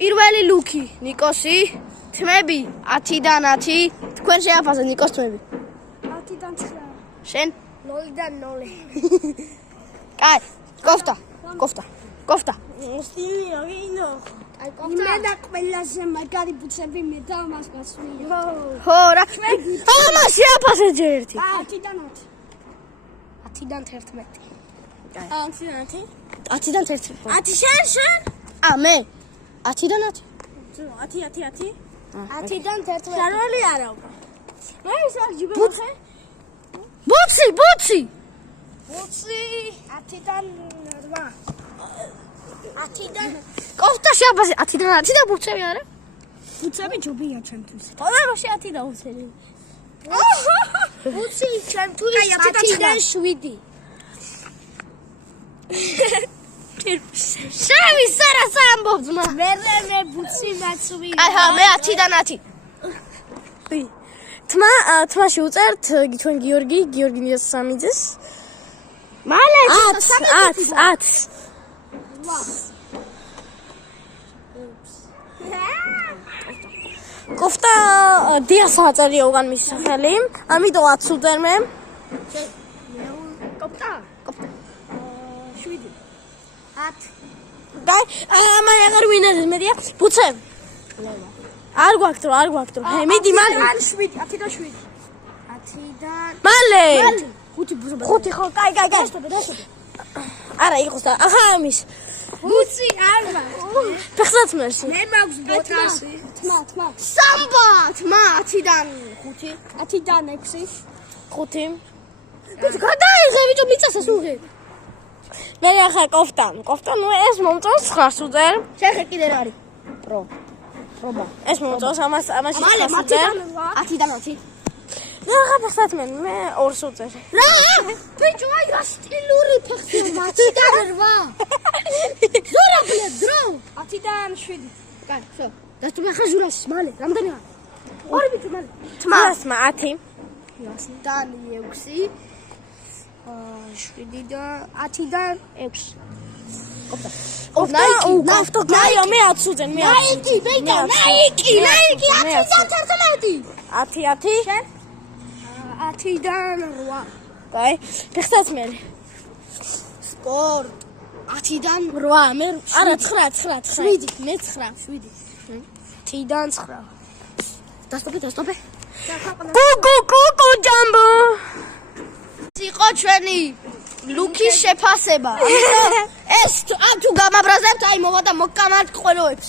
პირველი ლუკი ნიკოსი თმები 10-დან 10 თქვენ შეაფასეთ ნიკოს თმები 10-დან 9 შენ 0-დან 0 კაი კოფტა სტილი აგინო აი კოფტა მე და ყველაზე მაგარი ბუცები მე და მას გასვია ხო რა ამა შეაფასეთ ჯერ ერთი 10-დან 10 10-დან 11 10-დან 11 10 შენ მე 10-დან 10 10-დან 11 შარვალი არა უკვე მე ისე ჯიბე ხე ბუცი 10-დან 8 10-დან კოფტა შეაფასეთ 10-დან 10 და ბუცები არა ბუცები ჯობია ჩემთვის ყველაში 10 და უცელი ბუცი ჩემთვის 10-დან 7 შევი სერას ამბობ ძმა მე ბუცი მაწვი აჰა მე 10-დან 10 თმაში უწერთ თქვენ გიორგი ნიოსამიძეს მალე 10 კოფტა დიას აწერია უკან მის სახელი ამიტომ 10 უწერ მე კოფტა 7 10 დაი ამან აღარ ვინადეს მედია ბუცე არ გვაქვს ჰე მიდი მალე 10-დან 7 10-დან მალე 5 ხო კაი არა იყოს და ახლა ამის ბუცი არ მაქვს ფეხსაც მერში მე მაქვს ბოტასი თმა სამბა თმა 10-დან 5 10-დან 6 5 გადაიღე ვიჭო მიწასას უღე მე ახლა კოფტა ნუ ეს მომწონს 9 უწერ შეხე კიდე რა არის პრობა ეს მომწონს ამაში 9 უწერ 10-დან 10 რა ფეხსაც მე 2 უწერ რა ბიჭო აი რა სტილური ფეხია 10-დან 8 ზურაბლე დრო 10-დან 7 კაი შო დასტუმე ახლა ჟურაში მალე რამდენია ორი ბიჭო მალე თმა 10 10-დან 6 7-დან 6 კოფტა ნაიკი მე 10 უწერ მე ნაიკი ბიჭო ნაიკი 10-დან 10 შენ 10-დან 8 კაი ფეხსაც მე სპორტ 10-დან 8 მე არა 9 მე 9 10-დან 9 დასტოპე კუ ჯამბო იყო ჩვენი ლუკის შეფასება ეს თუ გამაბრაზებთ აი მოვა და მოკამართ ყველოებს